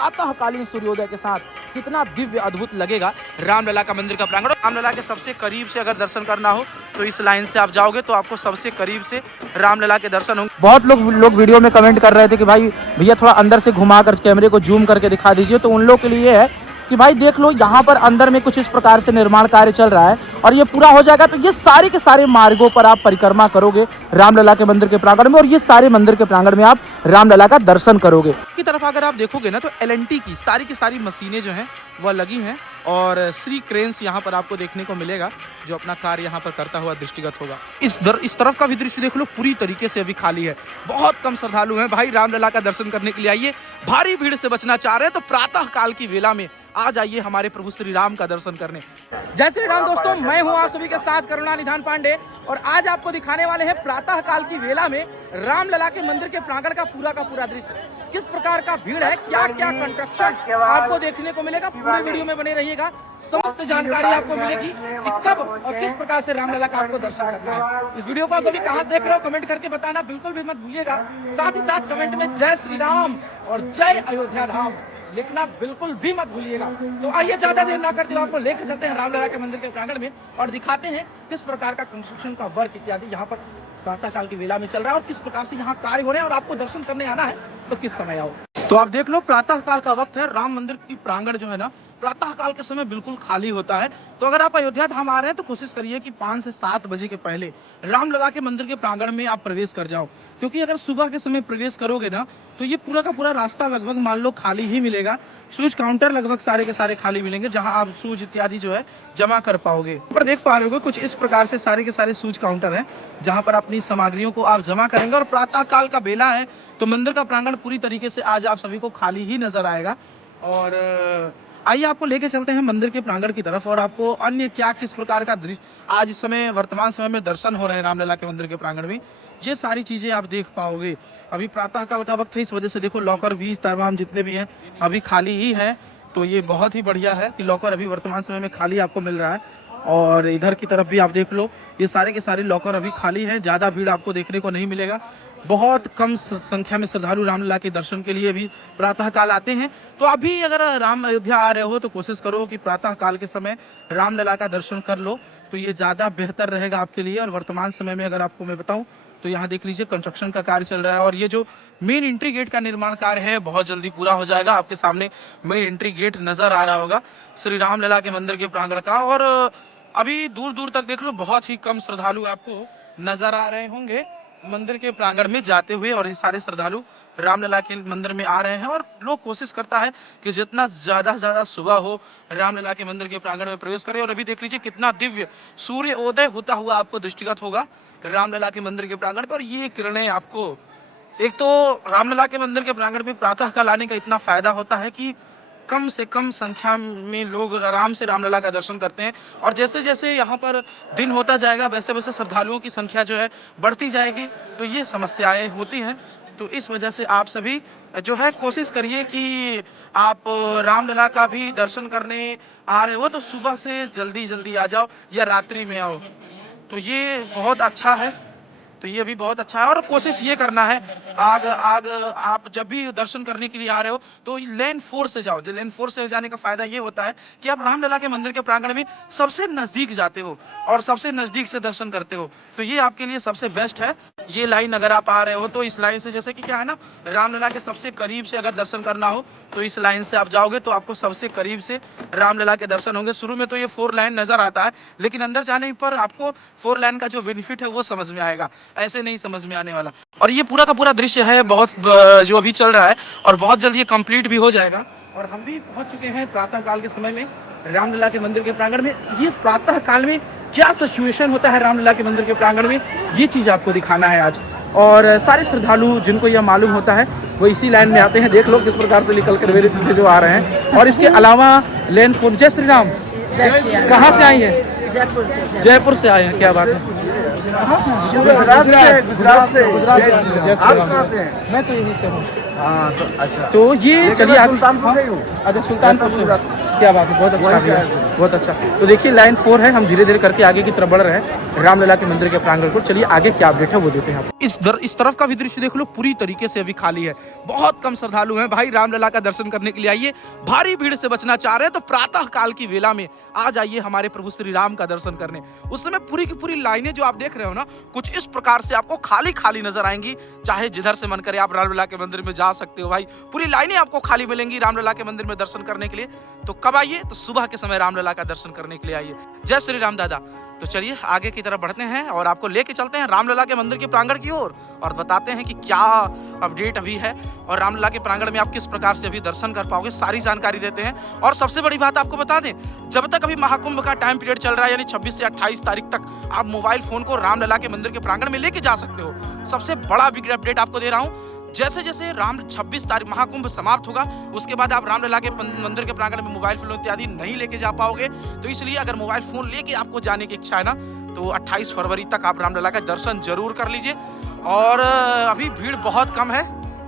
प्रातःकालीन सूर्योदय के साथ कितना दिव्य अद्भुत लगेगा रामलला का मंदिर का प्रांगण। रामलला के सबसे करीब से अगर दर्शन करना हो तो इस लाइन से आप जाओगे तो आपको सबसे करीब से रामलला के दर्शन होंगे। बहुत लोग वीडियो में कमेंट कर रहे थे कि भाई भैया थोड़ा अंदर से घुमा कर कैमरे को जूम करके दिखा दीजिए, तो उन लोग के लिए है कि भाई देख लो यहाँ पर अंदर में कुछ इस प्रकार से निर्माण कार्य चल रहा है और ये पूरा हो जाएगा तो ये सारे के सारे मार्गों पर आप परिक्रमा करोगे रामलला के मंदिर के प्रांगण में और ये सारे मंदिर के प्रांगण में आप रामलला का दर्शन करोगे। की तरफ अगर आप देखोगे ना तो एल&टी की सारी मशीनें जो हैं वह लगी हैं और श्री क्रेन्स यहाँ पर आपको देखने को मिलेगा जो अपना कार्य यहाँ पर करता हुआ दृष्टिगत होगा। इस तरफ का भी दृश्य देख लो, पूरी तरीके से अभी खाली है, बहुत कम श्रद्धालु हैं भाई रामलला का दर्शन करने के लिए। आइए, भारी भीड़ से बचना चाह रहे हैं तो प्रातः काल की वेला में आ जाइए हमारे प्रभु श्री राम का दर्शन करने। जय श्री राम दोस्तों, मैं हूं आप सभी के साथ करुणानिधान पांडे और आज आपको दिखाने वाले हैं प्रातः काल की वेला में रामलला के मंदिर के प्रांगण का पूरा दृश्य। किस प्रकार का भीड़ है, क्या क्या कंस्ट्रक्शन आपको देखने को मिलेगा, पूरे वीडियो में बने रहिएगा। समस्त जानकारी आपको मिलेगी कि कब और किस प्रकार से रामलला का आपको दर्शन करना है। इस वीडियो को आप अभी कहां देख रहे हो कमेंट करके बताना बिल्कुल भी मत भूलिएगा। साथ ही साथ कमेंट में जय श्री राम और जय अयोध्या धाम लिखना बिल्कुल भी मत भूलिएगा। तो आइए ज्यादा देर ना करते हुए आपको लेकर चलते हैं रामलला के मंदिर के प्रांगण में और दिखाते हैं किस प्रकार का कंस्ट्रक्शन का वर्क इत्यादि यहाँ पर प्रातः काल की वेला में चल रहा है और किस प्रकार से यहाँ कार्य हो रहे हैं और आपको दर्शन करने आना है तो किस समय आओ। तो आप देख लो, प्रातः काल का वक्त है, राम मंदिर की प्रांगण जो है ना प्रातः काल के समय बिल्कुल खाली होता है। तो अगर आप अयोध्या धाम आ रहे हैं तो कोशिश करिए कि 5 से 7 बजे के पहले रामलला के मंदिर के प्रांगण में आप प्रवेश कर जाओ, क्योंकि अगर सुबह के समय प्रवेश करोगे ना तो ये पूरा का पूरा रास्ता लगभग मान लो खाली ही मिलेगा। शूज काउंटर लगभग सारे के सारे खाली मिलेंगे जहां आप शूज इत्यादि जो है जमा कर पाओगे। पर देख पा रहे हो कुछ इस प्रकार से सारे के सारे शूज काउंटर हैं जहां पर अपनी सामग्रियों को आप जमा करेंगे और प्रातः काल का बेला है तो मंदिर का प्रांगण पूरी तरीके से आज आप सभी को खाली ही नजर आएगा। और आइए आपको लेके चलते हैं मंदिर के प्रांगण की तरफ और आपको अन्य क्या किस प्रकार का दृश्य आज इस समय वर्तमान समय में दर्शन हो रहे हैं रामलला के मंदिर के प्रांगण में, ये सारी चीजें आप देख पाओगे। अभी प्रातः काल का वक्त है, इस वजह से देखो लॉकर भी तमाम जितने भी हैं अभी खाली ही है। तो ये बहुत ही बढ़िया है कि लॉकर अभी वर्तमान समय में खाली आपको मिल रहा है। और इधर की तरफ भी आप देख लो, ये सारे के सारे लॉकर अभी खाली है, ज्यादा भीड़ आपको देखने को नहीं मिलेगा। बहुत कम संख्या में श्रद्धालु रामलला के दर्शन के लिए भी प्रातः काल आते हैं। तो अभी अगर राम अयोध्या आ रहे हो तो कोशिश करो कि प्रातः काल के समय रामलला का दर्शन कर लो, तो ये ज्यादा बेहतर रहेगा आपके लिए। और वर्तमान समय में अगर आपको मैं बताऊं तो यहाँ देख लीजिए कंस्ट्रक्शन का कार्य चल रहा है और ये जो मेन एंट्री गेट का निर्माण कार्य है बहुत जल्दी पूरा हो जाएगा। आपके सामने मेन एंट्री गेट नजर आ रहा होगा श्री रामलला के मंदिर के प्रांगण का। और अभी दूर दूर तक देख लो बहुत ही कम श्रद्धालु आपको नजर आ रहे होंगे मंदिर के प्रांगण में जाते हुए। और ये सारे श्रद्धालु रामलला के मंदिर में आ रहे हैं और लोग कोशिश करता है कि जितना ज्यादा से ज्यादा सुबह हो रामलला के मंदिर के प्रांगण में प्रवेश करें। और अभी देख लीजिए कितना दिव्य सूर्योदय होता हुआ आपको दृष्टिगत होगा रामलला के मंदिर के प्रांगण पर। ये किरणें आपको, एक तो रामलला के मंदिर के प्रांगण में प्रातः काल आने का इतना फायदा होता है कि कम से कम संख्या में लोग आराम से रामलला का दर्शन करते हैं। और जैसे जैसे यहाँ पर दिन होता जाएगा वैसे वैसे श्रद्धालुओं की संख्या जो है बढ़ती जाएगी, तो ये समस्याएं होती हैं। तो इस वजह से आप सभी जो है कोशिश करिए कि आप रामलला का भी दर्शन करने आ रहे हो तो सुबह से जल्दी आ जाओ या रात्रि में आओ, तो ये बहुत अच्छा है। तो ये भी बहुत अच्छा है और कोशिश ये करना है आग आप जब भी दर्शन करने के लिए आ रहे हो तो लेन 4 से जाओ। लेन 4 से जाने का फायदा ये होता है कि आप रामलला के मंदिर के प्रांगण में सबसे नजदीक जाते हो और सबसे नजदीक से दर्शन करते हो, तो ये आपके लिए सबसे बेस्ट है। ये लाइन अगर आप आ रहे हो तो इस लाइन से, जैसे कि क्या है ना, रामलला के सबसे करीब से अगर दर्शन करना हो तो इस लाइन से आप जाओगे तो आपको सबसे करीब से रामलला के दर्शन होंगे। शुरू में तो ये 4 लाइन नजर आता है लेकिन अंदर जाने पर आपको 4 लाइन का जो बेनिफिट है वो समझ में आएगा, ऐसे नहीं समझ में आने वाला। और ये पूरा का पूरा दृश्य है बहुत जो अभी चल रहा है और बहुत जल्द ये कंप्लीट भी हो जाएगा। और हम भी पहुंच चुके हैं प्रातः काल के समय में रामलला के मंदिर के प्रांगण में। ये प्रातः काल में क्या सिचुएशन होता है रामलला के मंदिर के प्रांगण में, ये चीज आपको दिखाना है आज। और सारे श्रद्धालु जिनको यह मालूम होता है वो इसी लाइन में आते हैं। देख लो किस प्रकार से निकल कर मेरे पीछे जो आ रहे हैं। और इसके अलावा लेन 4, जय श्री राम, कहाँ से आई है? जयपुर से आए हैं, क्या बात है। गुजरात से मैं तो यहीं से हूँ। तो ये चलिए अच्छा सुल्तानपुर से। क्या बात है, बहुत अच्छा भैया, बहुत अच्छा। तो देखिए लाइन 4 है, हम धीरे धीरे करके आगे की तरफ बढ़ रहे हैं रामलला के मंदिर के प्रांगण को। चलिए आगे क्या अपडेट है वो देते हैं आपको। इस तरफ का भी दृश्य देख लो, पूरी तरीके से अभी खाली है, बहुत कम श्रद्धालु हैं भाई रामलला का दर्शन करने के लिए। आइए, भारी भीड़ से बचना चाह रहे हैं तो प्रातः काल की वेला में आ जाइए हमारे प्रभु श्री राम का दर्शन करने। उस समय पूरी की पूरी लाइनें जो आप देख रहे हो ना, कुछ इस प्रकार से आपको खाली खाली नजर आएंगी। चाहे जिधर से मन करे आप रामलला के मंदिर में जा सकते हो भाई, पूरी लाइनें आपको खाली मिलेंगी रामलला के मंदिर में दर्शन करने के लिए। तो कब आइए? तो सुबह के समय रामलला का दर्शन करने के लिए आइए। जय श्री राम दादा। तो चलिए आगे की तरफ बढ़ते हैं और आपको लेके चलते हैं रामलला के मंदिर के प्रांगण की ओर और बताते हैं कि क्या अपडेट अभी है और रामलला के प्रांगण में आप किस प्रकार से अभी दर्शन कर पाओगे, सारी जानकारी देते हैं। और सबसे बड़ी बात आपको बता दें, जब तक अभी महाकुंभ का टाइम पीरियड चल रहा है, यानी 26 से 28 तारीख तक आप मोबाइल फोन को रामलला के मंदिर के प्रांगण में लेके जा सकते हो। सबसे बड़ा बिग अपडेट आपको दे रहा हूँ, जैसे जैसे 26 तारीख महाकुंभ समाप्त होगा, उसके बाद आप रामलला के मंदिर के प्रांगण में मोबाइल फोन इत्यादि नहीं लेके जा पाओगे। तो इसलिए अगर मोबाइल फोन लेके आपको जाने की इच्छा है ना, तो 28 फरवरी तक आप रामलला का दर्शन जरूर कर लीजिए। और अभी भीड़ बहुत कम है।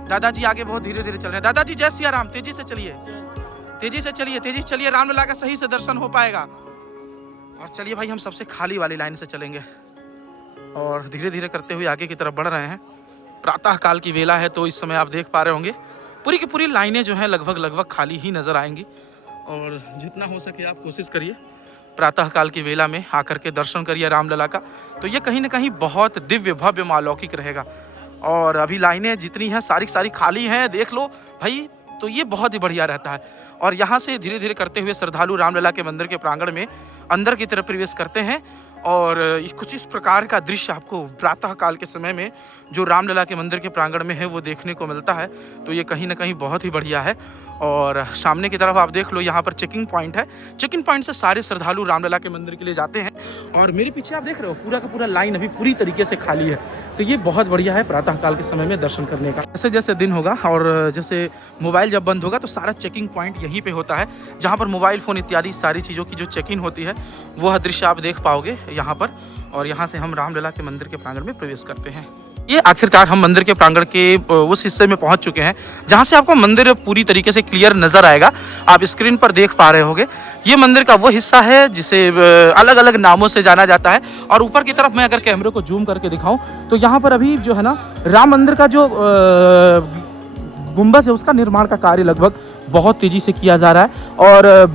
दादाजी आगे बहुत धीरे धीरे चल रहे हैं। दादाजी जय सिया राम, तेजी से चलिए, तेजी से चलिए, तेजी से चलिए, रामलला का सही से दर्शन हो पाएगा। और चलिए भाई, हम सबसे खाली वाली लाइन से चलेंगे और धीरे धीरे करते हुए आगे की तरफ बढ़ रहे हैं। प्रातः काल की वेला है, तो इस समय आप देख पा रहे होंगे पूरी की पूरी लाइनें जो हैं लगभग खाली ही नज़र आएंगी। और जितना हो सके आप कोशिश करिए प्रातः काल की वेला में आकर के दर्शन करिए रामलला का। तो ये कहीं ना कहीं बहुत दिव्य भव्य अलौकिक रहेगा। और अभी लाइनें जितनी हैं सारी खाली हैं, देख लो भाई, तो ये बहुत ही बढ़िया रहता है। और यहाँ से धीरे धीरे करते हुए श्रद्धालु रामलला के मंदिर के प्रांगण में अंदर की तरफ प्रवेश करते हैं। और कुछ इस प्रकार का दृश्य आपको प्रातः काल के समय में जो रामलला के मंदिर के प्रांगण में है वो देखने को मिलता है। तो ये कहीं ना कहीं बहुत ही बढ़िया है। और सामने की तरफ आप देख लो, यहाँ पर चेकिंग पॉइंट है। चेकिंग पॉइंट से सारे श्रद्धालु रामलला के मंदिर के लिए जाते हैं। और मेरे पीछे आप देख रहे हो पूरा का पूरा लाइन अभी पूरी तरीके से खाली है। तो ये बहुत बढ़िया है प्रातः काल के समय में दर्शन करने का। जैसे जैसे दिन होगा और जैसे मोबाइल जब बंद होगा तो सारा चेकिंग पॉइंट यहीं पे होता है, जहाँ पर मोबाइल फ़ोन इत्यादि सारी चीज़ों की जो चेकिंग होती है वह दृश्य आप देख पाओगे यहाँ पर। और यहाँ से हम रामलला के मंदिर के प्रांगण में प्रवेश करते हैं। ये आखिरकार हम मंदिर के प्रांगण के उस हिस्से में पहुंच चुके हैं जहां से आपको मंदिर पूरी तरीके से क्लियर नजर आएगा। आप स्क्रीन पर देख पा रहे होंगे, ये मंदिर का वो हिस्सा है जिसे अलग अलग नामों से जाना जाता है। और ऊपर की तरफ मैं अगर कैमरे को जूम करके दिखाऊं तो यहाँ पर अभी जो है ना राम मंदिर का जो गुंबद है उसका निर्माण का कार्य लगभग बहुत तेजी से किया जा रहा है। और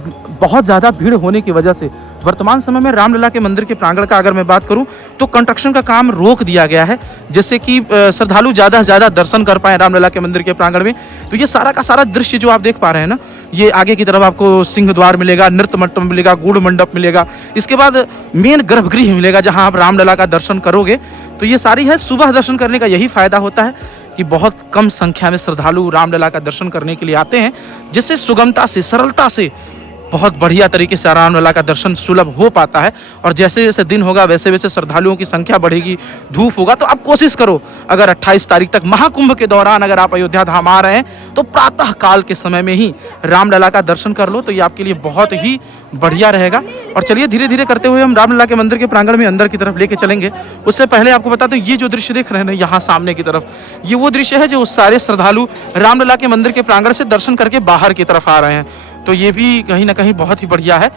बहुत ज़्यादा भीड़ होने की वजह से वर्तमान समय में रामलला के मंदिर के प्रांगण का अगर मैं बात करूं तो कंस्ट्रक्शन का काम रोक दिया गया है, जिससे कि श्रद्धालु ज़्यादा से ज़्यादा दर्शन कर पाए रामलला के मंदिर के प्रांगण में। तो ये सारा का सारा दृश्य जो आप देख पा रहे हैं ना, ये आगे की तरफ आपको सिंह द्वार मिलेगा, नृत्य मंडप मिलेगा, गुड़ मंडप मिलेगा, इसके बाद मेन गर्भगृह मिलेगा जहाँ आप रामलला का दर्शन करोगे। तो ये सारी है। सुबह दर्शन करने का यही फायदा होता है कि बहुत कम संख्या में श्रद्धालु रामलला का दर्शन करने के लिए आते हैं, जिससे सुगमता से सरलता से बहुत बढ़िया तरीके से रामलला का दर्शन सुलभ हो पाता है। और जैसे जैसे दिन होगा वैसे वैसे श्रद्धालुओं की संख्या बढ़ेगी, धूप होगा। तो आप कोशिश करो, अगर 28 तारीख तक महाकुंभ के दौरान अगर आप अयोध्या धाम आ रहे हैं तो प्रातः काल के समय में ही रामलला का दर्शन कर लो, तो ये आपके लिए बहुत ही बढ़िया रहेगा। और चलिए धीरे धीरे करते हुए हम रामलला के मंदिर के प्रांगण में अंदर की तरफ लेके चलेंगे। उससे पहले आपको बता दूं, ये जो दृश्य देख रहे हैं ना यहाँ सामने की तरफ, ये वो दृश्य है जो सारे श्रद्धालु रामलला के मंदिर के प्रांगण से दर्शन करके बाहर की तरफ आ रहे हैं। तो ये भी कहीं ना कहीं बहुत ही बढ़िया है।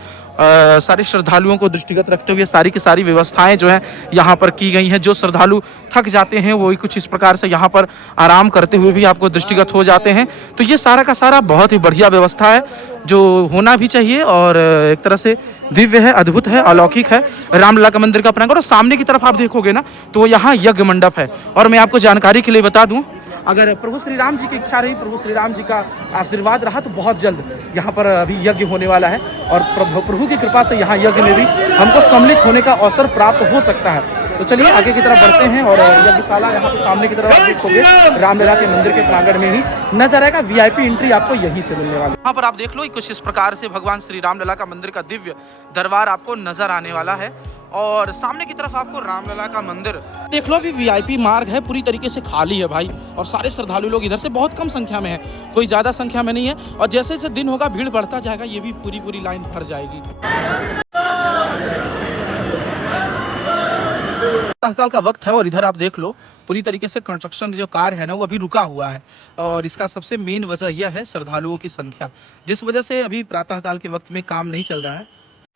सारे श्रद्धालुओं को दृष्टिगत रखते हुए सारी की सारी व्यवस्थाएं जो हैं यहाँ पर की गई हैं। जो श्रद्धालु थक जाते हैं वो कुछ इस प्रकार से यहाँ पर आराम करते हुए भी आपको दृष्टिगत हो जाते हैं। तो ये सारा का सारा बहुत ही बढ़िया व्यवस्था है जो होना भी चाहिए और एक तरह से दिव्य है, अद्भुत है, अलौकिक है रामलला का मंदिर का प्रांगण। और सामने की तरफ आप देखोगे ना तो यहाँ यज्ञ मंडप है। और मैं आपको जानकारी के लिए बता दूँ, अगर प्रभु श्री राम जी की इच्छा रही, प्रभु श्री राम जी का आशीर्वाद रहा तो बहुत जल्द यहाँ पर अभी यज्ञ होने वाला है। और प्रभु की कृपा से यहाँ यज्ञ में भी हमको सम्मिलित होने का अवसर प्राप्त हो सकता है। तो चलिए आगे की तरफ बढ़ते हैं और यज्ञशाला यहाँ पे सामने की तरफ आप देखोगे रामलला के मंदिर के प्रांगण में ही नजर आएगा। वीआईपी एंट्री आपको यहीं से मिलने वाली है। यहाँ पर आप देख लो कुछ इस प्रकार से भगवान श्री रामलला का मंदिर का दिव्य दरबार आपको नजर आने वाला है। और सामने की तरफ आपको रामलला का मंदिर देख लो, अभी वीआईपी मार्ग है, पूरी तरीके से खाली है भाई। और सारे श्रद्धालु लोग इधर से बहुत कम संख्या में है, कोई ज्यादा संख्या में नहीं है। और जैसे जैसे दिन होगा भीड़ बढ़ता जाएगा, ये भी पूरी लाइन भर जाएगी। प्रातःकाल का वक्त है और इधर आप देख लो पूरी तरीके से कंस्ट्रक्शन जो कार्य है ना वो अभी रुका हुआ है। और इसका सबसे मेन वजह यह है श्रद्धालुओं की संख्या, जिस वजह से अभी प्रातःकाल के वक्त में काम नहीं चल रहा है।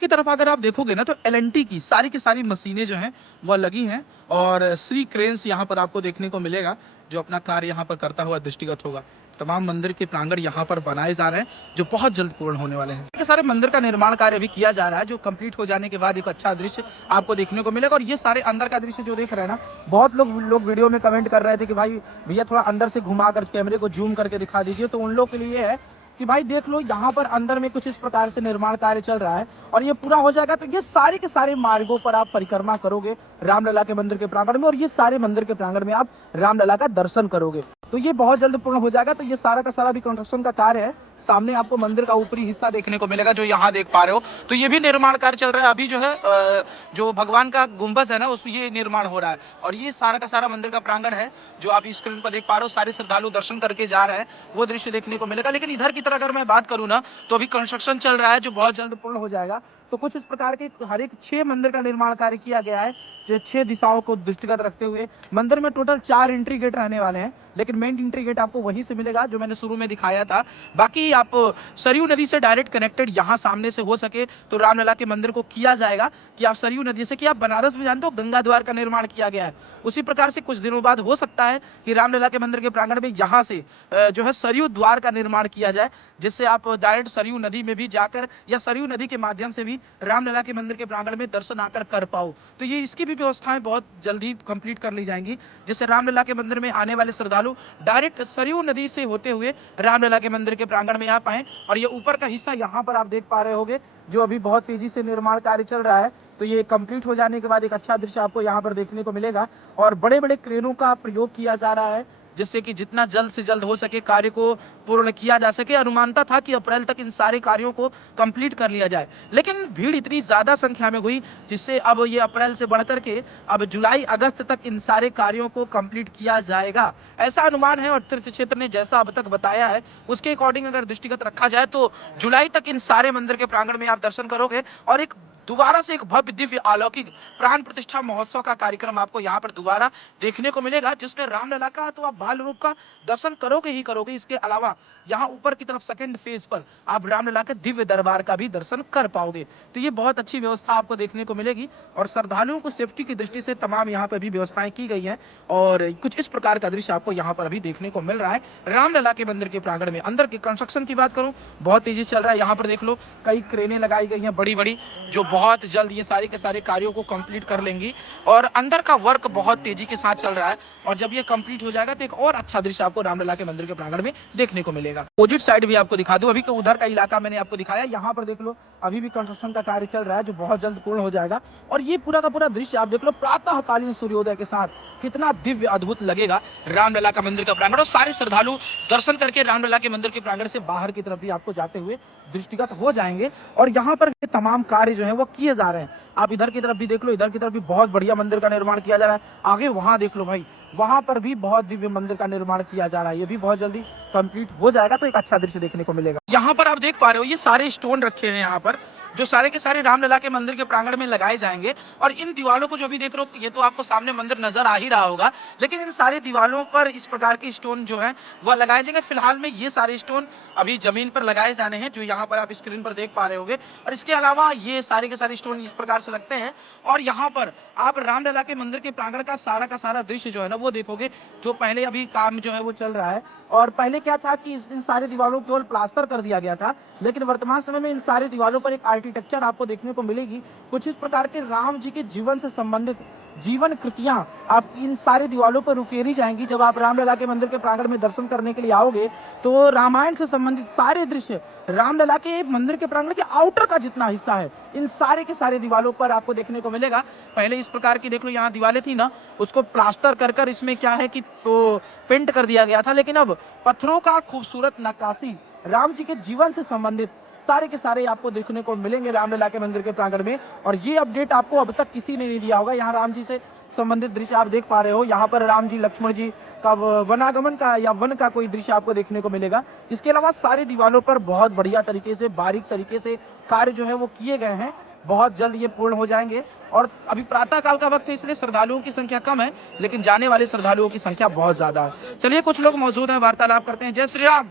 की तरफ अगर आप देखोगे ना तो एल&टी की सारी मशीनें जो हैं वह लगी हैं और श्री क्रेन्स यहाँ पर आपको देखने को मिलेगा जो अपना कार्य यहाँ पर करता हुआ दृष्टिगत होगा। तमाम मंदिर के प्रांगण यहाँ पर बनाए जा रहे हैं जो बहुत जल्द पूर्ण होने वाले हैं। सारे मंदिर का निर्माण कार्य अभी किया जा रहा है जो कंप्लीट हो जाने के बाद एक अच्छा दृश्य आपको देखने को मिलेगा। और ये सारे अंदर का दृश्य जो देख रहे हैं ना, बहुत लोग वीडियो में कमेंट कर रहे थे कि भाई भैया थोड़ा अंदर से घुमा कर कैमरे को जूम करके दिखा दीजिए। तो उन लोग के लिए है कि भाई देख लो यहाँ पर अंदर में कुछ इस प्रकार से निर्माण कार्य चल रहा है और ये पूरा हो जाएगा तो ये सारे के सारे मार्गों पर आप परिक्रमा करोगे रामलला के मंदिर के प्रांगण में और ये सारे मंदिर के प्रांगण में आप रामलला का दर्शन करोगे। तो ये बहुत जल्द पूर्ण हो जाएगा। तो ये सारा का सारा भी कंस्ट्रक्शन का कार्य है। सामने आपको मंदिर का ऊपरी हिस्सा देखने को मिलेगा जो यहाँ देख पा रहे हो। तो ये भी निर्माण कार्य चल रहा है अभी जो है जो भगवान का गुंबज है ना उस ये निर्माण हो रहा है। और ये सारा का सारा मंदिर का प्रांगण है जो आप स्क्रीन पर देख पा रहे हो। सारे श्रद्धालु दर्शन करके जा रहे हैं वो दृश्य देखने को मिलेगा। लेकिन इधर की तरह अगर मैं बात करूँ ना तो अभी कंस्ट्रक्शन चल रहा है जो बहुत जल्द पूर्ण हो जाएगा। तो कुछ इस प्रकार के हर एक 6 मंदिर का निर्माण कार्य किया गया है जो 6 दिशाओं को दृष्टिगत रखते हुए। मंदिर में टोटल 4 एंट्री गेट रहने वाले हैं लेकिन मेन एंट्री गेट आपको वहीं से मिलेगा जो मैंने शुरू में दिखाया था। बाकी आप सरयू नदी से डायरेक्ट कनेक्टेड यहाँ सामने से हो सके तो रामलला के मंदिर को किया जाएगा कि आप सरयू नदी से, कि आप बनारस में जानते हो गंगा द्वार का निर्माण किया गया है, उसी प्रकार से कुछ दिनों बाद हो सकता है कि रामलला के मंदिर के प्रांगण में यहाँ से जो है सरयू द्वार का निर्माण किया जाए जिससे आप डायरेक्ट सरयू नदी में भी जाकर या सरयू नदी के माध्यम से भी रामलला के मंदिर के प्रांगण में दर्शन आकर कर पाओ। तो ये इसकी भी व्यवस्थाएं बहुत जल्दी कंप्लीट कर ली जाएंगी जिससे रामलला के मंदिर में आने वाले श्रद्धालु डायरेक्ट सरयू नदी से होते हुए रामलला के मंदिर के प्रांगण में आ पाए। और ये ऊपर का हिस्सा यहाँ पर आप देख पा रहे होगे जो अभी बहुत तेजी से निर्माण कार्य चल रहा है। तो ये कंप्लीट हो जाने के बाद एक अच्छा दृश्य आपको यहाँ पर देखने को मिलेगा और बड़े बड़े क्रेनों का प्रयोग किया जा रहा है जिससे कि जितना जल्द से जल्द हो सके कार्य को पूर्ण किया जा सके। अनुमानता था कि अप्रैल तक इन सारे कार्यों को कंप्लीट कर लिया जाए लेकिन भीड़ इतनी ज्यादा संख्या में हुई जिससे अब ये अप्रैल से बढ़कर के अब जुलाई अगस्त तक इन सारे कार्यों को कंप्लीट किया जाएगा ऐसा अनुमान है। और तीर्थ क्षेत्र ने जैसा अब तक बताया है उसके अकॉर्डिंग अगर दृष्टिगत रखा जाए तो जुलाई तक इन सारे मंदिर के प्रांगण में आप दर्शन करोगे और एक दोबारा से एक भव्य दिव्य अलौकिक प्राण प्रतिष्ठा महोत्सव का कार्यक्रम आपको यहाँ पर दोबारा देखने को मिलेगा जिसमें रामलला का तो आप बाल रूप का दर्शन करोगे ही करोगे। इसके अलावा यहाँ ऊपर की तरफ सेकंड फेज पर आप रामलला के दिव्य दरबार का भी दर्शन कर पाओगे। तो ये बहुत अच्छी व्यवस्था आपको देखने को मिलेगी और श्रद्धालुओं को सेफ्टी की दृष्टि से तमाम यहाँ पर भी व्यवस्थाएं की गई हैं और कुछ इस प्रकार का दृश्य आपको यहाँ पर अभी देखने को मिल रहा है रामलला के मंदिर के प्रांगण में। अंदर के कंस्ट्रक्शन की बात करूं बहुत तेजी चल रहा है। यहाँ पर देख लो कई क्रेनें लगाई गई हैं बड़ी बड़ी जो बहुत जल्द ये सारे के सारे कार्यों को कंप्लीट कर लेंगी और अंदर का वर्क बहुत तेजी के साथ चल रहा है। और जब ये कंप्लीट हो जाएगा तो एक और अच्छा दृश्य आपको रामलला के मंदिर के प्रांगण में देखने को मिलेगा। अपोजिट साइड भी आपको दिखा दूं, अभी उधर का इलाका मैंने आपको दिखाया, यहाँ पर देख लो अभी भी कंस्ट्रक्शन का कार्य चल रहा है जो बहुत जल्द पूर्ण हो जाएगा। और ये पूरा का पूरा दृश्य आप देख लो प्रातःकालीन सूर्योदय के साथ कितना दिव्य अद्भुत लगेगा रामलला का मंदिर का प्रांगण। और सारे श्रद्धालु दर्शन करके रामलला के मंदिर के प्रांगण से बाहर की तरफ भी आपको जाते हुए दृष्टिगत हो जाएंगे। और यहाँ पर तमाम कार्य जो है वो किए जा रहे हैं। आप इधर की तरफ भी देख लो, इधर की तरफ भी बहुत बढ़िया मंदिर का निर्माण किया जा रहा है। आगे वहां देख लो भाई, वहां पर भी बहुत दिव्य मंदिर का निर्माण किया जा रहा है। ये भी बहुत जल्दी कंप्लीट हो जाएगा तो एक अच्छा दृश्य देखने को मिलेगा। यहाँ पर आप देख पा रहे हो ये सारे स्टोन रखे हैं यहाँ पर जो सारे के सारे रामलला के मंदिर के प्रांगण में लगाए जाएंगे। और इन दीवालों को जो भी देख रहे हो ये तो आपको सामने मंदिर नजर आ ही रहा होगा लेकिन इन सारे दीवालों पर इस प्रकार के स्टोन जो है वह लगाए जाएंगे। फिलहाल में ये सारे स्टोन अभी जमीन पर लगाए जाने हैं जो यहाँ पर आप स्क्रीन पर देख पा रहे होगे। और इसके अलावा ये सारे के सारे स्टोन इस प्रकार से लगते हैं और यहाँ पर आप रामलला के मंदिर के प्रांगण का सारा दृश्य जो है ना वो देखोगे जो पहले अभी काम जो है वो चल रहा है। और पहले क्या था कि इन सारे दीवारों को केवल प्लास्टर कर दिया गया था लेकिन वर्तमान समय में इन सारे दीवारों पर एक आर्किटेक्चर आपको देखने को मिलेगी। कुछ इस प्रकार के राम जी के जीवन से संबंधित जीवन कृतियां आप इन सारे दीवारों पर उकेरी जाएंगी। जब आप रामलला के मंदिर के प्रांगण में दर्शन करने के लिए आओगे तो रामायण से संबंधित सारे दृश्य रामलला के मंदिर के प्रांगण के आउटर का जितना हिस्सा है इन सारे के सारे दीवारों पर आपको देखने को मिलेगा। पहले इस प्रकार की देख लो यहाँ दीवारें थी ना उसको प्लास्टर कर इसमें क्या है कि तो पेंट कर दिया गया था लेकिन अब पत्थरों का खूबसूरत नक्काशी राम जी के जीवन से संबंधित सारे के सारे आपको देखने को मिलेंगे रामलला के मंदिर के प्रांगण में। और ये अपडेट आपको अब तक किसी ने नहीं दिया होगा। यहाँ राम जी से संबंधित दृश्य आप देख पा रहे हो। यहाँ पर राम जी लक्ष्मण जी का वनागमन का या वन का कोई दृश्य आपको देखने को मिलेगा। इसके अलावा सारी दीवारों पर बहुत बढ़िया तरीके से बारीक तरीके से कार्य जो है वो किए गए हैं बहुत जल्द ये पूर्ण हो जाएंगे। और अभी प्रातः काल का वक्त है, इसलिए श्रद्धालुओं की संख्या कम है, लेकिन जाने वाले श्रद्धालुओं की संख्या बहुत ज्यादा है। चलिए कुछ लोग मौजूद हैं, वार्तालाप करते हैं। जय श्री राम।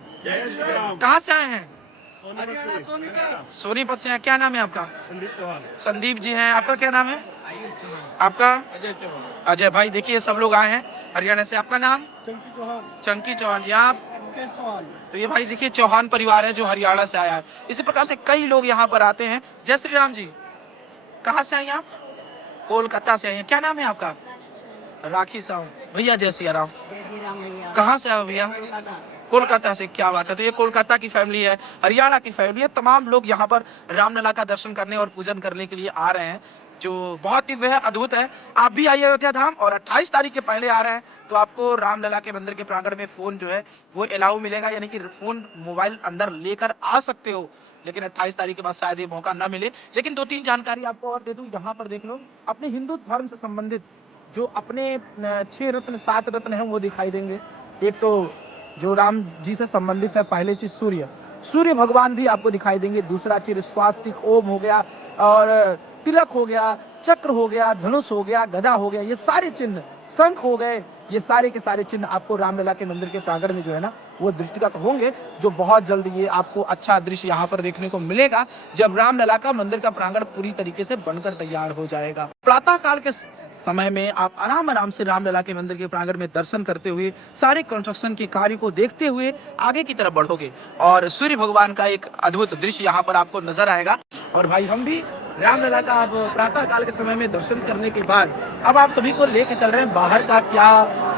कहाँ से आए हैं? सोनीपत से हैं। क्या नाम है आपका? संदीप जी हैं। आपका क्या नाम है? आपका? अजय भाई। देखिए सब लोग आए हैं हरियाणा से। आपका नाम? चंकी चौहान जी। आप? तो ये भाई देखिए चौहान परिवार है जो हरियाणा से आया है। इसी प्रकार से कई लोग यहाँ पर आते हैं। जय श्री राम जी। कहाँ से आई आप? कोलकाता से आई हैं। क्या नाम है आपका? राखी साहू। भैया जय श्री राम। कहाँ से आए भैया? कोलकाता से। क्या बात है। तो ये कोलकाता की फैमिली है, हरियाणा की फैमिली है। तमाम लोग यहाँ पर रामलला का दर्शन करने और पूजन करने के लिए आ रहे हैं, जो बहुत दिव्य है, अद्भुत है। आप भी आइए अयोध्या धाम। और 28 तारीख के पहले आ रहे हैं तो आपको रामलला के मंदिर के प्रांगण में फोन जो है वो अलाउ मिलेगा, यानी कि फोन मोबाइल अंदर लेकर आ सकते हो। लेकिन 28 तारीख के बाद शायद ये मौका ना मिले। लेकिन 2-3 जानकारी आपको और दे दूं। यहाँ पर देख लो अपने हिंदू धर्म से संबंधित जो अपने 6 रत्न 7 रत्न है वो दिखाई देंगे। एक तो जो राम जी से संबंधित है, पहले चीज सूर्य भगवान भी आपको दिखाई देंगे। दूसरा चीज स्वास्तिक ओम हो गया, और तिलक हो गया, चक्र हो गया, धनुष हो गया, गदा हो गया, ये सारे चिन्ह, शंख हो गए, ये सारे के सारे चिन्ह आपको रामलला के मंदिर के प्रांगण में जो है ना वो दृष्टिगत होंगे, जो बहुत जल्द ये आपको अच्छा दृश्य यहाँ पर देखने को मिलेगा जब रामलला का मंदिर का प्रांगण पूरी तरीके से बनकर तैयार हो जाएगा। प्रातः काल के समय में आप आराम से रामलला के मंदिर के प्रांगण में दर्शन करते हुए सारे कंस्ट्रक्शन के कार्य को देखते हुए आगे की तरफ बढ़ोगे और सूर्य भगवान का एक अद्भुत दृश्य यहाँ पर आपको नजर आएगा। और भाई हम भी रामलला का अब प्रातः काल के समय में दर्शन करने के बाद अब आप सभी को लेके चल रहे हैं बाहर का क्या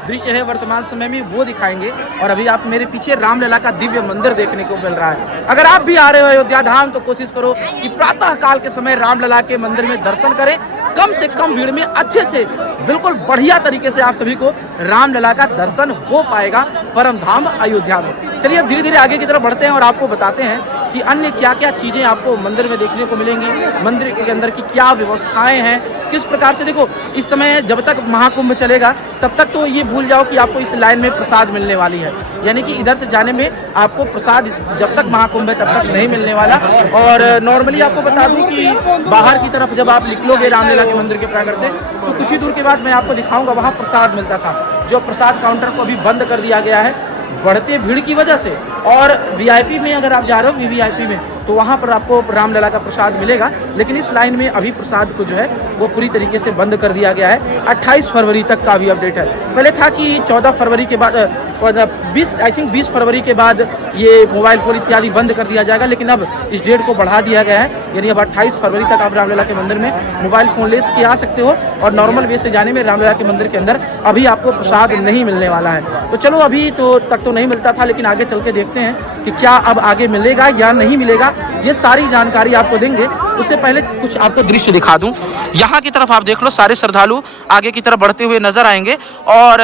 दृश्य है वर्तमान समय में वो दिखाएंगे। और अभी आप मेरे पीछे रामलला का दिव्य मंदिर देखने को मिल रहा है। अगर आप भी आ रहे हो अयोध्या धाम तो कोशिश करो कि प्रातः काल के समय रामलला के मंदिर में दर्शन करें। कम से कम भीड़ में अच्छे से बिल्कुल बढ़िया तरीके से आप सभी को रामलला का दर्शन हो पाएगा परम धाम अयोध्या में। चलिए अब धीरे धीरे आगे की तरफ बढ़ते हैं और आपको बताते हैं कि अन्य क्या क्या चीजें आपको मंदिर में देखने को मिलेंगी, मंदिर के अंदर की क्या व्यवस्थाएं हैं, किस प्रकार से। देखो इस समय जब तक महाकुंभ चलेगा तब तक तो ये भूल जाओ कि आपको इस लाइन में प्रसाद मिलने वाली है, यानी कि इधर से जाने में आपको प्रसाद जब तक महाकुंभ है तब तक नहीं मिलने वाला। और नॉर्मली आपको बता दूं कि बाहर की तरफ जब आप निकलोगे रामलला के मंदिर के प्रांगण से तो कुछ ही दूर के बाद मैं आपको दिखाऊंगा वहाँ प्रसाद मिलता था, जो प्रसाद काउंटर को अभी बंद कर दिया गया है बढ़ते भीड़ की वजह से। और वीआईपी में अगर आप जा रहे हो वीवीआईपी में तो वहाँ पर आपको रामलला का प्रसाद मिलेगा, लेकिन इस लाइन में अभी प्रसाद को जो है वो पूरी तरीके से बंद कर दिया गया है। 28 फरवरी तक का अभी अपडेट है। पहले था कि 14 फरवरी के बाद 20 फरवरी के बाद ये मोबाइल फोन इत्यादि बंद कर दिया जाएगा, लेकिन अब इस डेट को बढ़ा दिया गया है, यानी अब 28 फरवरी तक आप रामलला के मंदिर में मोबाइल फोन ले के आ सकते हो। और नॉर्मल वे से जाने में रामलला के मंदिर के अंदर अभी आपको प्रसाद नहीं मिलने वाला है। तो चलो अभी तो तक तो नहीं मिलता था, लेकिन आगे चल के देखते हैं कि क्या अब आगे मिलेगा या नहीं मिलेगा, ये सारी जानकारी आपको देंगे। उससे पहले कुछ आपको दृश्य दिखा दूं। यहाँ की तरफ आप देख लो सारे श्रद्धालु आगे की तरफ बढ़ते हुए नजर आएंगे और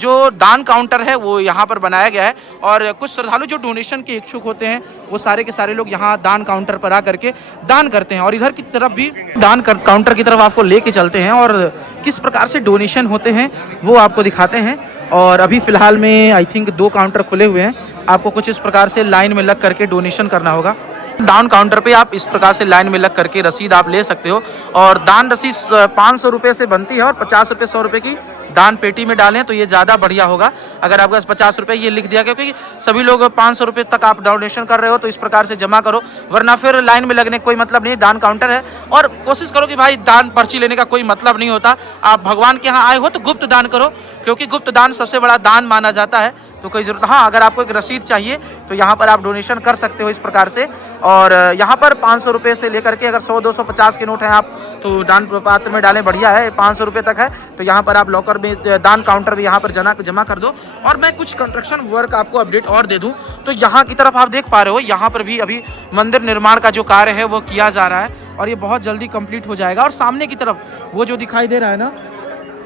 जो दान काउंटर है वो यहाँ पर बनाया गया है। और कुछ श्रद्धालु जो डोनेशन के इच्छुक होते हैं वो सारे के सारे लोग यहाँ दान काउंटर पर आकर के दान करते हैं। और इधर की तरफ भी दान काउंटर की तरफ आपको लेके चलते हैं और किस प्रकार से डोनेशन होते हैं वो आपको दिखाते हैं। और अभी फिलहाल में आई थिंक 2 काउंटर खुले हुए हैं। आपको कुछ इस प्रकार से लाइन में लग करके डोनेशन करना होगा। दान काउंटर पे आप इस प्रकार से लाइन में लग करके रसीद आप ले सकते हो। और दान रसीद 500 रुपये से बनती है और 50 रुपये 100 रुपये की दान पेटी में डालें तो ये ज़्यादा बढ़िया होगा। अगर आपके पास 50 रुपये ये लिख दिया गया, क्योंकि सभी लोग 500 रुपये तक आप डोनेशन कर रहे हो तो इस प्रकार से जमा करो, वरना फिर लाइन में लगने का कोई मतलब नहीं। दान काउंटर है और कोशिश करो कि भाई दान पर्ची लेने का कोई मतलब नहीं होता। आप भगवान के यहाँ आए हो तो गुप्त दान करो, क्योंकि गुप्त दान सबसे बड़ा दान माना जाता है। तो कोई जरूरत, हाँ अगर आपको एक रसीद चाहिए तो यहाँ पर आप डोनेशन कर सकते हो इस प्रकार से। और यहाँ पर 500 रुपये से लेकर के अगर 100, 200, 50 के नोट हैं आप तो दान पात्र में डालें, बढ़िया है। 500 रुपये तक है तो यहाँ पर आप लॉकर में दान काउंटर में यहाँ पर जमा कर दो। और मैं कुछ कंस्ट्रक्शन वर्क आपको अपडेट और दे दूँ तो यहाँ की तरफ आप देख पा रहे हो, यहाँ पर भी अभी मंदिर निर्माण का जो कार्य है वो किया जा रहा है और ये बहुत जल्दी कंप्लीट हो जाएगा। और सामने की तरफ वो जो दिखाई दे रहा है ना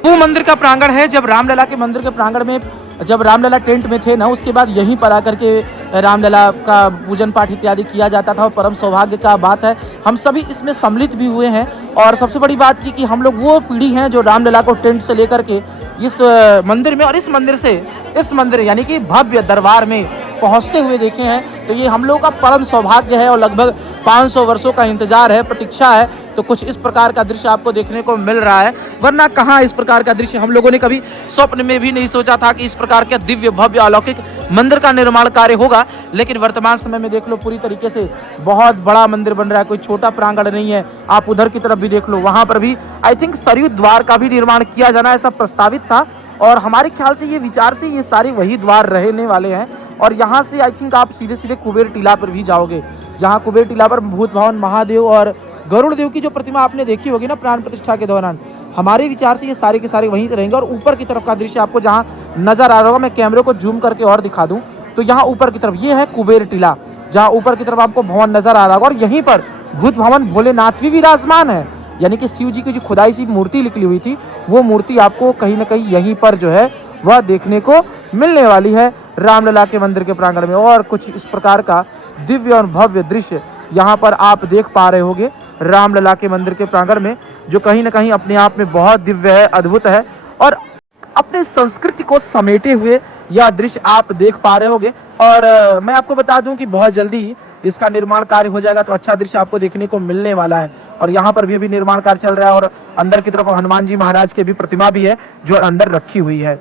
वो मंदिर का प्रांगण है। जब रामलला के मंदिर के प्रांगण में जब रामलला टेंट में थे ना, उसके बाद यहीं पर आकर के रामलला का पूजन पाठ इत्यादि किया जाता था। और परम सौभाग्य का बात है हम सभी इसमें सम्मिलित भी हुए हैं। और सबसे बड़ी बात की कि हम लोग वो पीढ़ी हैं जो रामलला को टेंट से लेकर के इस मंदिर में और इस मंदिर से इस मंदिर यानी कि भव्य दरबार में पहुंचते हुए देखे हैं। तो ये हम लोग का परम सौभाग्य है और लगभग 500 वर्षों का इंतजार है, प्रतीक्षा है तो कुछ इस प्रकार का दृश्य आपको देखने को मिल रहा है। वरना कहाँ इस प्रकार का दृश्य हम लोगों ने कभी स्वप्न में भी नहीं सोचा था कि इस प्रकार के दिव्य भव्य अलौकिक मंदिर का निर्माण कार्य होगा। लेकिन वर्तमान समय में देख लो पूरी तरीके से बहुत बड़ा मंदिर बन रहा है, कोई छोटा प्रांगण नहीं है। आप उधर की तरफ भी देख लो, वहां पर भी आई थिंक सरयू द्वार का भी निर्माण किया जाना ऐसा प्रस्तावित था, और हमारे ख्याल से ये विचार से ये सारे वही द्वार रहने वाले हैं। और यहाँ से आई थिंक आप सीधे सीधे कुबेर टीला पर भी जाओगे, जहाँ कुबेर टीला पर भूत भवन महादेव और गरुड़ देव की जो प्रतिमा आपने देखी होगी ना प्राण प्रतिष्ठा के दौरान, हमारे विचार से ये सारे के सारे वहीं रहेंगे। और ऊपर की तरफ का दृश्य आपको जहाँ नजर आ रहा होगा, मैं कैमरे को जूम करके और दिखा दूं तो यहाँ ऊपर की तरफ ये है कुबेर टीला, जहाँ ऊपर की तरफ आपको भवन नजर आ रहा होगा। और यहीं पर भूत भवन भोलेनाथ भी विराजमान है, यानी कि शिव जी की जो खुदाई सी मूर्ति निकली हुई थी, वो मूर्ति आपको कहीं ना कहीं यहीं पर जो है वह देखने को मिलने वाली है रामलला के मंदिर के प्रांगण में। और कुछ इस प्रकार का दिव्य और भव्य दृश्य यहाँ पर आप देख पा रहे होंगे रामलला के मंदिर के प्रांगण में, जो कहीं ना कहीं अपने आप में बहुत दिव्य है, अद्भुत है। और अपने संस्कृति को समेटे हुए यह दृश्य आप देख पा रहे होंगे। और मैं आपको बता दूं कि बहुत जल्दी ही इसका निर्माण कार्य हो जाएगा, तो अच्छा दृश्य आपको देखने को मिलने वाला है। और यहाँ पर भी अभी निर्माण कार्य चल रहा है, और अंदर की तरफ हनुमान जी महाराज की भी प्रतिमा भी है जो अंदर रखी हुई है।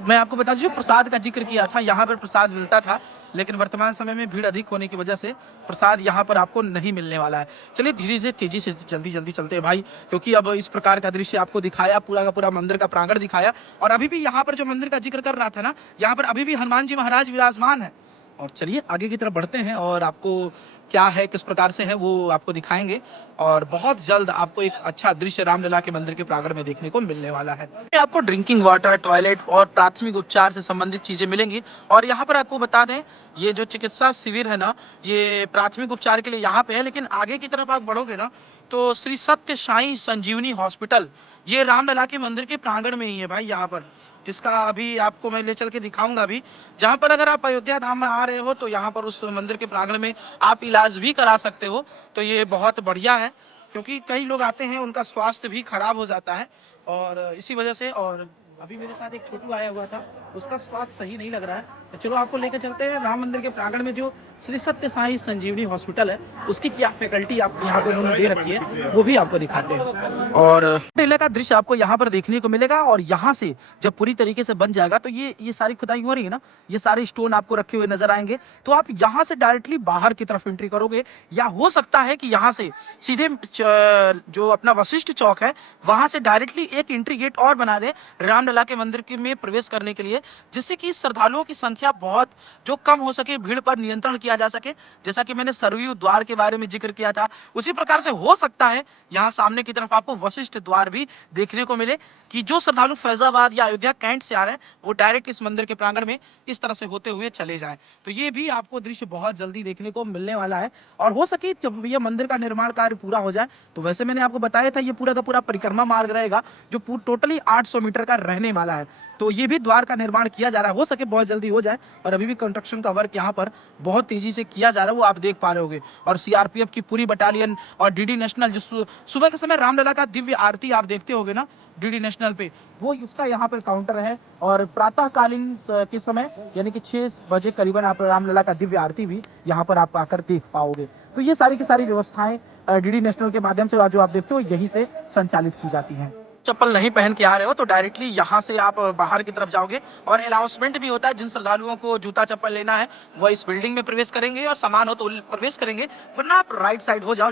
मैं आपको बता दूं, प्रसाद का जिक्र किया था, यहाँ पर प्रसाद मिलता था, लेकिन वर्तमान समय में भीड़ अधिक होने की वजह से प्रसाद यहाँ पर आपको नहीं मिलने वाला है। चलिए धीरे धीरे तेजी से जल्दी जल्दी चलते हैं भाई, क्योंकि अब इस प्रकार का दृश्य आपको दिखाया, पूरा का पूरा मंदिर का प्रांगण दिखाया। और अभी भी यहाँ पर जो मंदिर का जिक्र कर रहा था ना, यहाँ पर अभी भी हनुमान जी महाराज विराजमान है। और चलिए आगे की तरफ बढ़ते हैं और आपको क्या है, किस प्रकार से है, वो आपको दिखाएंगे। और बहुत जल्द आपको एक अच्छा दृश्य रामलला के मंदिर के प्रांगण में देखने को मिलने वाला है। आपको ड्रिंकिंग वाटर, टॉयलेट और प्राथमिक उपचार से संबंधित चीजें मिलेंगी। और यहाँ पर आपको बता दें, ये जो चिकित्सा शिविर है ना, ये प्राथमिक उपचार के लिए यहाँ पे है। लेकिन आगे की तरफ आप बढ़ोगे ना, तो श्री सत्य साई संजीवनी हॉस्पिटल, ये रामलला के मंदिर के प्रांगण में ही है भाई, यहाँ पर, जिसका अभी आपको मैं ले चल के दिखाऊंगा भी। जहाँ पर अगर आप अयोध्या धाम में आ रहे हो, तो यहाँ पर उस मंदिर के प्रांगण में आप इलाज भी करा सकते हो। तो ये बहुत बढ़िया है, क्योंकि कई लोग आते हैं, उनका स्वास्थ्य भी खराब हो जाता है, और इसी वजह से। और अभी मेरे साथ एक छोटू आया हुआ था, उसका स्वास्थ्य सही नहीं लग रहा है, तो चलो आपको लेकर चलते हैं राम मंदिर के प्रांगण में। जो श्री सत्य साई संजीवनी हॉस्पिटल है, उसकी क्या फैकल्टी आप यहाँ पे उन्होंने दे रखी है, वो भी आपको दिखाते हैं। और टीले का दृश्य आपको यहाँ पर देखने को मिलेगा। और यहाँ से जब पूरी तरीके से बन जाएगा, तो ये सारी खुदाई हो रही है ना, ये सारे स्टोन आपको रखे हुए नजर आएंगे। तो आप यहाँ से डायरेक्टली बाहर की तरफ एंट्री करोगे, या हो सकता है कि यहाँ से सीधे जो अपना वशिष्ठ चौक है, वहां से डायरेक्टली एक एंट्री गेट और बना दे रामलला के मंदिर में प्रवेश करने के लिए, जिससे कि श्रद्धालुओं की संख्या बहुत जो कम हो सके, भीड़ पर नियंत्रण किया जा सके। जैसा कि मैंने सरयू द्वार के बारे में जिक्र किया था, उसी प्रकार से हो सकता है यहाँ सामने की तरफ आपको वशिष्ठ द्वार भी देखने को मिले, कि जो श्रद्धालु फैजाबाद या अयोध्या कैंट से आ रहे हैं, वो डायरेक्ट इस मंदिर के प्रांगण में इस तरह से होते हुए चले जाएं। तो ये भी आपको दृश्य बहुत जल्दी देखने को मिलने वाला है। और हो सके जब ये मंदिर का निर्माण कार्य पूरा हो जाए, तो वैसे मैंने आपको बताया था, ये पूरा का पूरा परिक्रमा मार्ग रहेगा, जो टोटली 800 मीटर का रहने वाला है। तो ये भी द्वार का निर्माण किया जा रहा है, हो सके बहुत जल्दी हो जाए। और अभी भी कंस्ट्रक्शन का वर्क यहाँ पर बहुत तेजी से किया जा रहा है, वो आप देख पा रहे होंगे। और सीआरपीएफ की पूरी बटालियन और डीडी नेशनल, जो सुबह के समय रामलला का दिव्य आरती आप देखते होगे ना डीडी नेशनल पे, वो उसका यहाँ पर काउंटर है। और प्रातःकालीन के समय यानी कि 6 बजे करीबन आप रामलला का दिव्य आरती भी यहाँ पर आप आकर देख पाओगे। तो ये सारी की सारी व्यवस्थाएं डीडी नेशनल के माध्यम से जो आप देखते हो, यही से संचालित की जाती हैं। चप्पल नहीं पहन के आ रहे हो, तो डायरेक्टली यहाँ से आप बाहर की तरफ जाओगे। और अनाउंसमेंट भी होता है, जिन श्रद्धालुओं को जूता चप्पल लेना है वो इस बिल्डिंग में प्रवेश करेंगे, और सामान हो तो प्रवेश करेंगे, वरना आप राइट साइड हो जाओ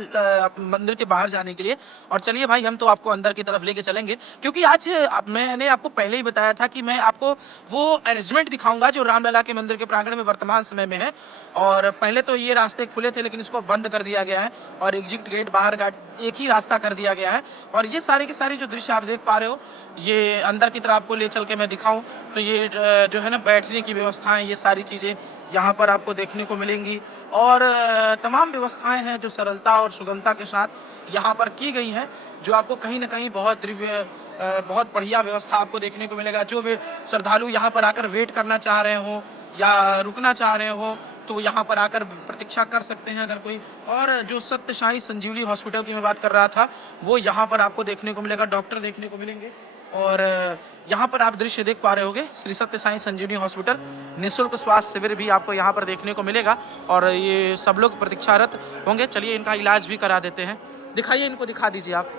मंदिर के बाहर जाने के लिए। और चलिए भाई, हम तो आपको अंदर की तरफ लेके चलेंगे, क्योंकि आज मैंने आपको पहले ही बताया था कि मैं आपको वो अरेंजमेंट दिखाऊंगा जो रामलला के मंदिर के प्रांगण में वर्तमान समय में है। और पहले तो ये रास्ते खुले थे, लेकिन इसको बंद कर दिया गया है, और एग्जिट गेट बाहर का एक ही रास्ता कर दिया गया है। और ये सारे के सारे जो दृश्य आप देख पा रहे हो, ये अंदर की तरफ आपको ले चल के मैं दिखाऊं, तो ये जो है ना, बैठने की व्यवस्थाएं, ये सारी चीज़ें यहाँ पर आपको देखने को मिलेंगी। और तमाम व्यवस्थाएं हैं जो सरलता और सुगमता के साथ यहाँ पर की गई हैं, जो आपको कहीं ना कहीं बहुत दिव्य, बहुत बढ़िया व्यवस्था आपको देखने को मिलेगा। जो वे श्रद्धालु यहाँ पर आकर वेट करना चाह रहे हो या रुकना चाह रहे हो, तो यहाँ पर आकर प्रतीक्षा कर सकते हैं अगर कोई। और जो सत्य साई संजीवनी हॉस्पिटल की मैं बात कर रहा था, वो यहाँ पर आपको देखने को मिलेगा, डॉक्टर देखने को मिलेंगे। और यहाँ पर आप दृश्य देख पा रहे होंगे, श्री सत्य साई संजीवनी हॉस्पिटल निःशुल्क स्वास्थ्य शिविर भी आपको यहाँ पर देखने को मिलेगा। और ये सब लोग प्रतीक्षारत होंगे। चलिए इनका इलाज भी करा देते हैं। दिखाइए, इनको दिखा दीजिए आप।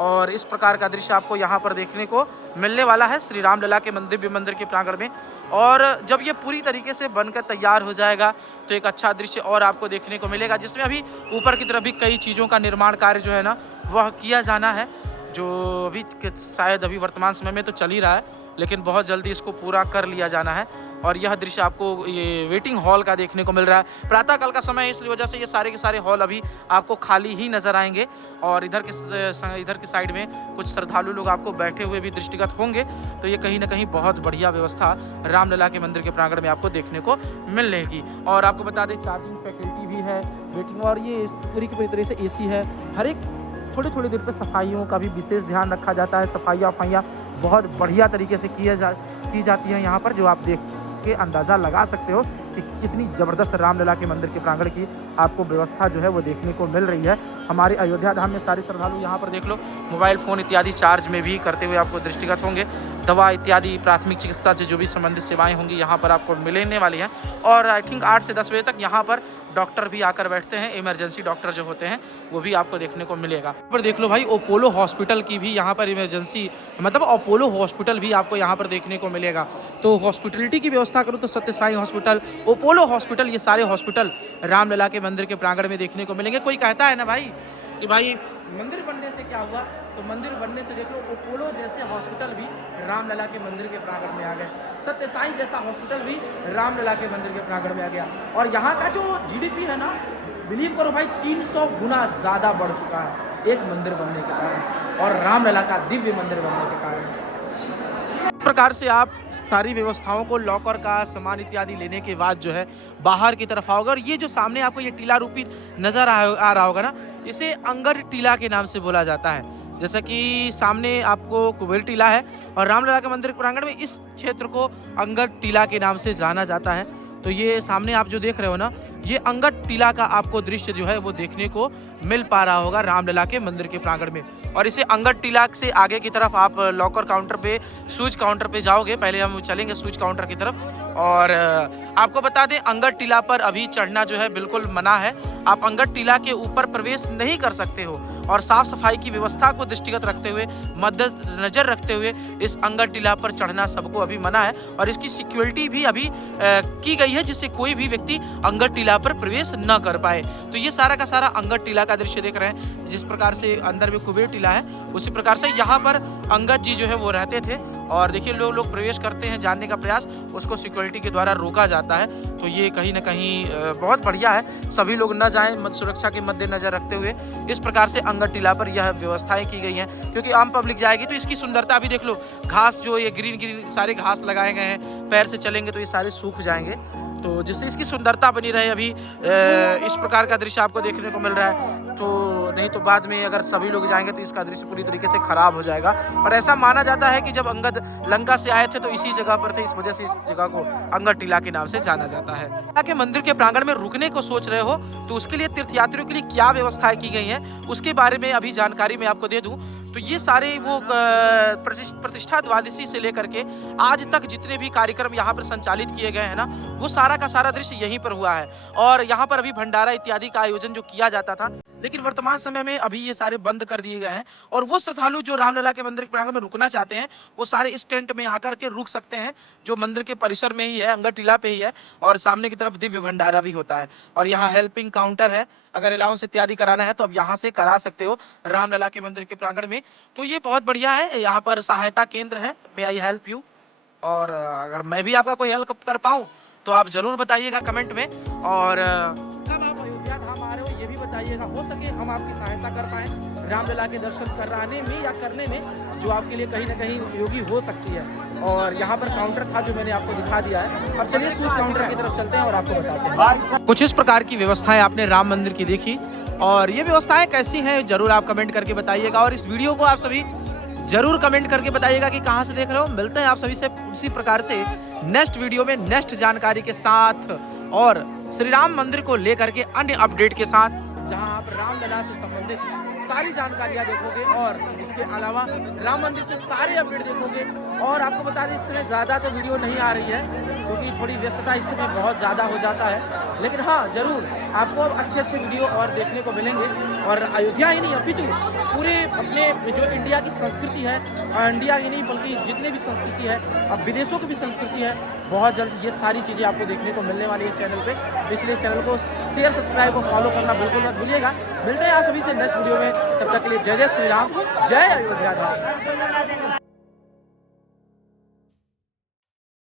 और इस प्रकार का दृश्य आपको यहाँ पर देखने को मिलने वाला है श्री रामलला के दिव्य मंदिर के प्रांगण में। और जब ये पूरी तरीके से बनकर तैयार हो जाएगा तो एक अच्छा दृश्य और आपको देखने को मिलेगा, जिसमें अभी ऊपर की तरफ भी कई चीज़ों का निर्माण कार्य जो है ना वह किया जाना है, जो अभी शायद अभी वर्तमान समय में तो चल ही रहा है, लेकिन बहुत जल्दी इसको पूरा कर लिया जाना है। और यह दृश्य आपको ये वेटिंग हॉल का देखने को मिल रहा है। प्रातःकाल का समय है, इस वजह से ये सारे के सारे हॉल अभी आपको खाली ही नजर आएंगे। और इधर की साइड में कुछ श्रद्धालु लोग आपको बैठे हुए भी दृष्टिगत होंगे। तो ये कहीं ना कहीं बहुत बढ़िया व्यवस्था रामलला के मंदिर के प्रांगण में आपको देखने को मिलेगी। और आपको बता दें चार्जिंग फैसिलिटी भी है, वेटिंग, और ये पूरी की पूरी तरह से AC है। हर एक थोड़ी थोड़ी देर पर सफाइयों का भी विशेष ध्यान रखा जाता है। सफाइयाँ बहुत बढ़िया तरीके से की जाती हैं यहाँ पर, जो आप देख के अंदाज़ा लगा सकते हो कि कितनी ज़बरदस्त रामलला के मंदिर के प्रांगण की आपको व्यवस्था जो है वो देखने को मिल रही है। हमारे अयोध्या धाम में सारे श्रद्धालु यहाँ पर देख लो मोबाइल फ़ोन इत्यादि चार्ज में भी करते हुए आपको दृष्टिगत होंगे। दवा इत्यादि प्राथमिक चिकित्सा से जो भी संबंधित सेवाएं होंगी यहाँ पर आपको मिलने वाली हैं। और आई थिंक 8 से 10 बजे तक यहाँ पर डॉक्टर भी आकर बैठते हैं, इमरजेंसी डॉक्टर जो होते हैं वो भी आपको देखने को मिलेगा। यहाँ पर देख लो भाई अपोलो हॉस्पिटल की भी यहाँ पर इमरजेंसी मतलब अपोलो हॉस्पिटल भी आपको यहाँ पर देखने को मिलेगा। तो हॉस्पिटलिटी की व्यवस्था करूँ तो सत्य साई हॉस्पिटल, अपोलो हॉस्पिटल, ये सारे हॉस्पिटल रामलला के मंदिर के प्रांगण में देखने को मिलेंगे। कोई कहता है ना भाई कि भाई मंदिर बनने से क्या हुआ, तो मंदिर बनने से देख लो अपोलो जैसे हॉस्पिटल भी रामलला के मंदिर के प्रांगण में आ गए, सत्य साई जैसा हॉस्पिटल भी रामलला के मंदिर के प्रांगण में आ गया। और यहाँ का जो GDP है ना, बिलीव करो भाई 300 गुना ज़्यादा बढ़ चुका है एक मंदिर बनने के कारण और रामलला का दिव्य मंदिर बनने के कारण। इस प्रकार से आप सारी व्यवस्थाओं को लॉकर का सामान इत्यादि लेने के बाद जो है बाहर की तरफ आओगे। और ये जो सामने आपको ये टीला रूपी नज़र आ रहा होगा ना, इसे अंगद टीला के नाम से बोला जाता है। जैसा कि सामने आपको कुबेर टीला है और रामलला के मंदिर प्रांगण में इस क्षेत्र को अंगद टीला के नाम से जाना जाता है। तो ये सामने आप जो देख रहे हो ना, ये अंगद टीला का आपको दृश्य जो है वो देखने को मिल पा रहा होगा रामलला के मंदिर के प्रांगण में। और इसे अंगद टीला से आगे की तरफ आप लॉकर काउंटर पे, स्विच काउंटर पे जाओगे। पहले हम चलेंगे स्विच काउंटर की तरफ। और आपको बता दें अंगद टीला पर अभी चढ़ना जो है बिल्कुल मना है। आप अंगद टीला के ऊपर प्रवेश नहीं कर सकते हो। और साफ सफाई की व्यवस्था को दृष्टिगत रखते हुए, मद्देनजर रखते हुए इस अंगद टीला पर चढ़ना सबको अभी मना है। और इसकी सिक्योरिटी भी अभी की गई है, जिससे कोई भी व्यक्ति अंगद टीला पर प्रवेश न कर पाए। तो ये सारा का सारा अंगद टीला का दृश्य देख रहे हैं। जिस प्रकार से अंदर में कुबेर टीला है, उसी प्रकार से यहाँ पर अंगद जी जो है वो रहते थे। और देखिए लोग प्रवेश करते हैं, जानने का प्रयास, उसको सिक्योरिटी के द्वारा रोका जाता है। तो ये कहीं ना कहीं बहुत बढ़िया है, सभी लोग न जाएं, सुरक्षा के मद्देनजर रखते हुए इस प्रकार से अंगद टीला पर यह व्यवस्थाएं की गई हैं। क्योंकि आम पब्लिक जाएगी तो इसकी सुंदरता अभी देख लो, घास जो ये ग्रीन सारे घास लगाए गए हैं, पैर से चलेंगे तो ये सारे सूख जाएंगे, तो जिससे इसकी सुंदरता बनी रहे। अभी इस प्रकार का दृश्य आपको देखने को मिल रहा है। तो नहीं तो बाद में अगर सभी लोग जाएंगे तो इसका दृश्य पूरी तरीके से खराब हो जाएगा। और ऐसा माना जाता है कि जब अंगद लंका से आए थे तो इसी जगह पर थे, इस वजह से इस जगह को अंगद टीला के नाम से जाना जाता है। के मंदिर के प्रांगण में रुकने को सोच रहे हो तो उसके लिए तीर्थयात्रियों के लिए क्या व्यवस्थाएं की गई हैं उसके बारे में अभी जानकारी मैं आपको दे दूं। तो ये सारे वो प्रतिष्ठा द्वादशी से लेकर के आज तक जितने भी कार्यक्रम यहाँ पर संचालित किए गए हैं ना, वो सारा का सारा दृश्य यहीं पर हुआ है। और यहाँ पर अभी भंडारा इत्यादि का आयोजन जो किया जाता था, लेकिन वर्तमान समय में अभी ये सारे बंद कर दिए गए हैं। और वो श्रद्धालु जो रामलला के मंदिर के प्रांगण में रुकना चाहते हैं वो सारे इस टेंट में आकर के रुक सकते हैं, जो मंदिर के परिसर में ही है, अंगद टीला पे ही है। और सामने की तरफ दिव्य भंडारा भी होता है। और यहाँ हेल्पिंग काउंटर है, अगर अलाउंस इत्यादि कराना है तो अब यहाँ से करा सकते हो रामलला के मंदिर के प्रांगण में। तो ये बहुत बढ़िया है। यहाँ पर सहायता केंद्र है, मे आई हेल्प यू। और अगर मैं भी आपका कोई हेल्प कर पाऊँ तो आप जरूर बताइएगा कमेंट में। और कब आप अयोध्या धाम आ रहे हो ये भी बताइएगा, हो सके हम आपकी सहायता कर पाएँ रामलला के दर्शन कराने में या करने में, जो आपके लिए कहीं ना कहीं उपयोगी हो सकती है। और यहाँ पर काउंटर था जो मैंने आपको दिखा दिया है। अब चलिए स्विच काउंटर की तरफ चलते हैं और आपको बताते हैं। कुछ इस प्रकार की व्यवस्थाएं आपने राम मंदिर की देखी, और ये व्यवस्थाएं कैसी हैं जरूर आप कमेंट करके बताइएगा। और इस वीडियो को आप सभी जरूर कमेंट करके बताइएगा कि कहाँ से देख रहे हो। मिलते हैं आप सभी से उसी प्रकार से नेक्स्ट वीडियो में नेक्स्ट जानकारी के साथ और श्री राम मंदिर को लेकर के अन्य अपडेट के साथ, जहां आप रामलला से संबंधित सारी जानकारियां देखोगे और इसके अलावा राम मंदिर से सारे अपडेट देखोगे। और आपको बता दें इस समय ज़्यादा तो वीडियो नहीं आ रही है क्योंकि थोड़ी व्यस्तता इस समय बहुत ज़्यादा हो जाता है, लेकिन हाँ ज़रूर आपको अच्छे वीडियो और देखने को मिलेंगे। और अयोध्या ही नहीं अपितु पूरे अपने जो इंडिया की संस्कृति है, इंडिया ही नहीं बल्कि जितने भी संस्कृति है, अब विदेशों की भी संस्कृति है, बहुत जल्द ये सारी चीज़ें आपको देखने को मिलने वाली है चैनल पे। इसलिए चैनल को शेयर, सब्सक्राइब और फॉलो करना बिल्कुल मत भूलिएगा। मिलते हैं आप सभी से नेक्स्ट वीडियो में, तब तक के लिए जय जय श्री राम, जय अयोध्या।